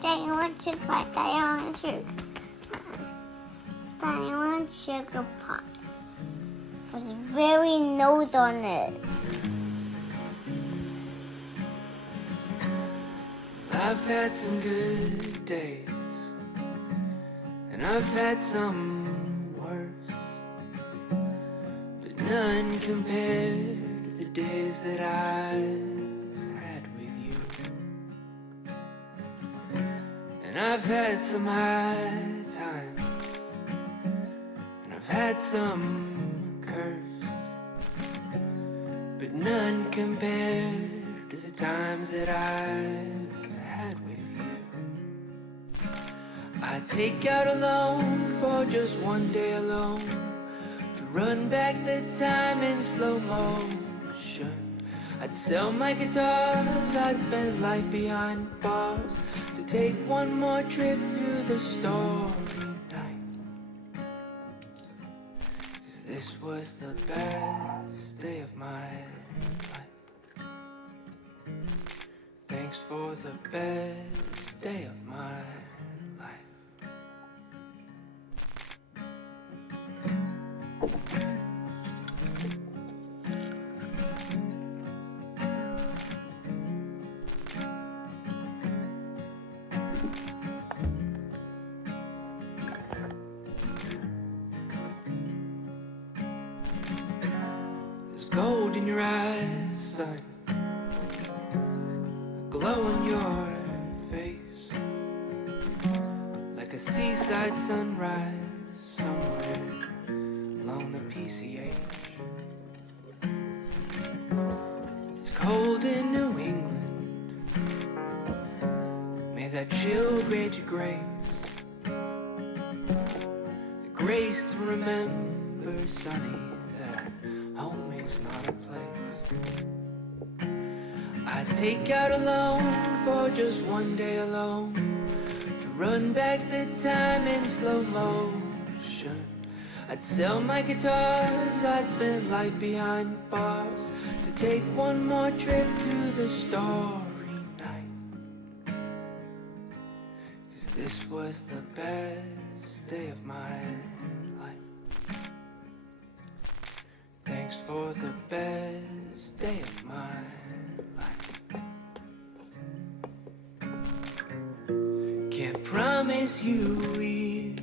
Daddy wants sugar pie. Daddy wants sugar. Daddy wants sugar pie. There's a very nose on it. I've had some good days, and I've had some worse, but none compared to the days that I've had with you. And I've had some high times, and I've had some cursed, but none compared to the times that I've had with you. I'd take out a loan for just one day alone, to run back the time in slow motion. I'd sell my guitars, I'd spend life behind bars, to take one more trip through the story night. 'Cause this was the best day of my life. Thanks for the best day of my life. There's gold in your eyes, son, a glow on your face, like a seaside sunrise somewhere along the PCH. It's cold in New England, may that chill grade your grace, the grace to remember, sonny, that home is not a place. I'd take out a loan for just one day alone, to run back the time in slow motion. I'd sell my guitars, I'd spend life behind bars, to take one more trip through the story night. 'Cause this was the best day of my life. Thanks for the best day of my life. Can't promise you ease,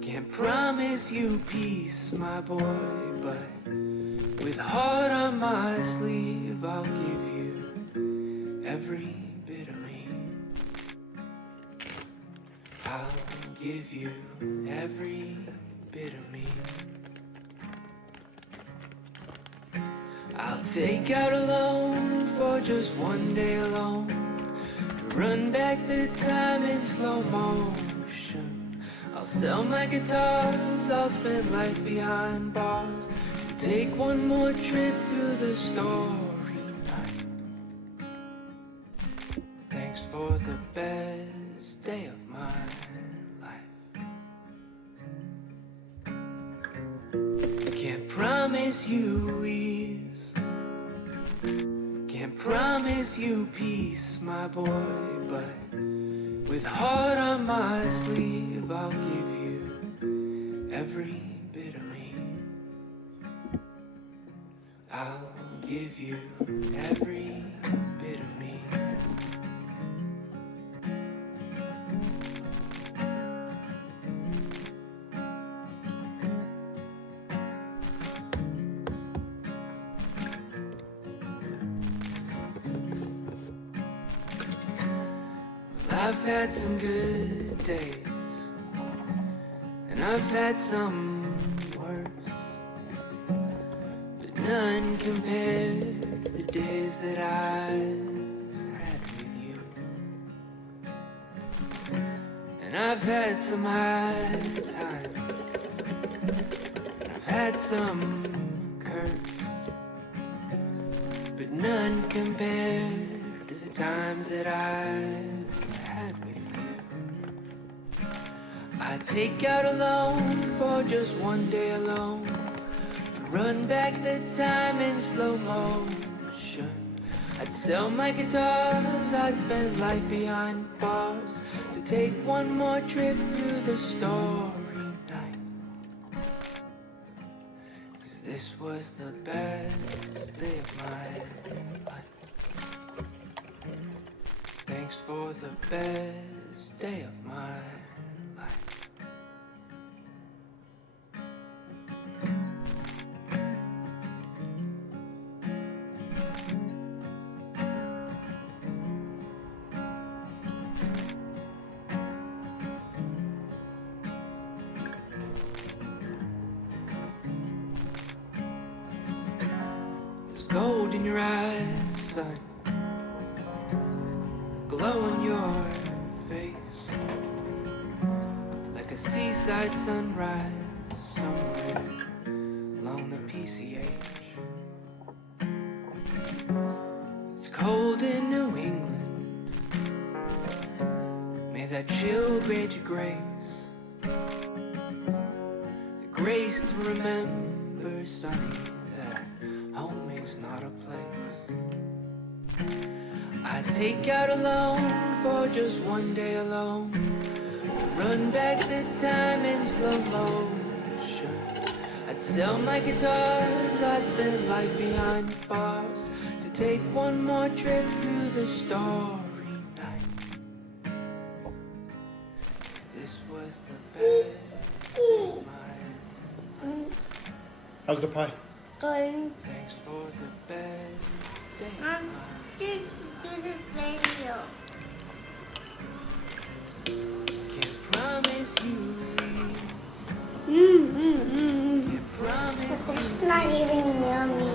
can't promise you peace, my boy, but with heart on my sleeve, I'll give you every bit of me. I'll give you every bit of me. I'll take out a loan for just one day alone, to run back the time in slow motion. I'll sell my guitars, I'll spend life behind bars, to take one more trip through the story night. Thanks for the best day of my life. Can't promise you ease, can't promise you peace, my boy, but with heart on my sleeve, I'll give you every bit of me. I'll give you every bit of me. I've had some good days, and I've had some worse, but none compared to the days that I've had with you. And I've had some high times, and I've had some cursed, but none compared to the times that I've had with you. I'd take out a loan for just one day alone, to run back the time in slow motion. I'd sell my guitars, I'd spend life behind bars to take one more trip through the story night. 'Cause this was the best day of my life. Thanks for the best day of my life. There's gold in your eyes, son, glow on your face, like a seaside sunrise somewhere along the PCH. It's cold in New England, may that chill grant you grace, the grace to remember, sonny, that home is not a place. I'd take out a loan for just one day alone, to run back the time in slow motion. I'd sell my guitars, I'd spend life behind bars to take one more trip through the story night. This was the best of my life. How's the pie? Going. Thanks for the best day of my life. Just do the video. Can't promise you leave. Can't promise It's you not even yummy.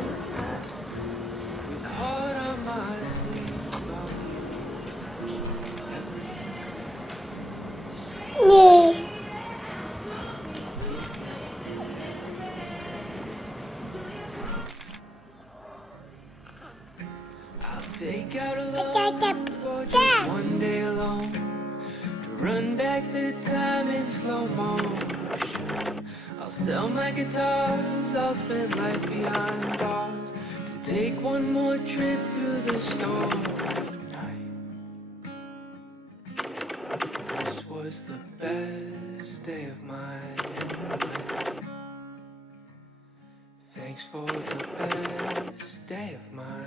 with heart on my sleeve. Yeah. I'll take out a loan for just one day alone, to run back the time in slow motion. I'll sell my guitars, I'll spend life behind bars to take one more trip through the story night. This was the best day of my life. Thanks for the best day of my